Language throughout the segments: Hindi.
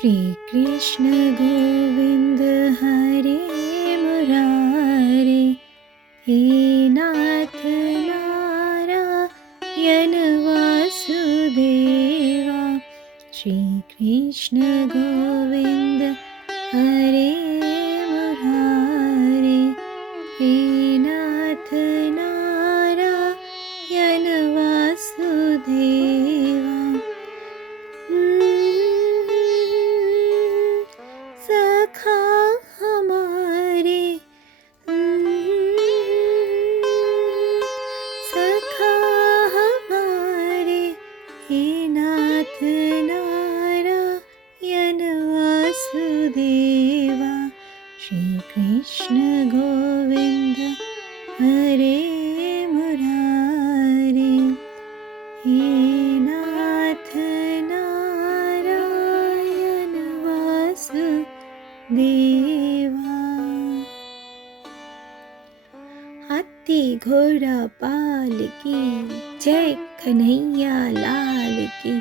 श्री कृष्ण गोविंद हरे मुरारे, हे नाथ नारायण वासुदेवा। श्री कृष्ण गोविंद हरे मुरारे, हे नाथ नारायण वासुदेवा। सखा हमारे, सखा हमारे, हे नाथ नारायण वासुदेवा। श्री कृष्ण गोविंद हरे मुरारे, हे नाथ नारायण वासुदेवा। हाथी घोड़ा पाल की जय कन्हैया लाल की।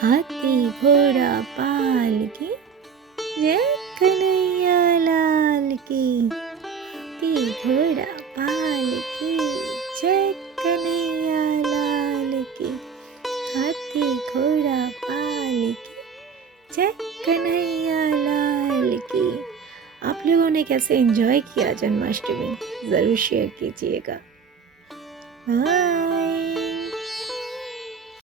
हाथी घोड़ा पाल की जय कन्हैया लाल की। हाथी घोड़ा पाल की जय कन्हैया लाल की। हाथी घोड़ा पाल की जय कन्हैया लाल की। आप लोगों ने कैसे एंजॉय किया जन्माष्टमी, ज़रूर शेयर कीजिएगा।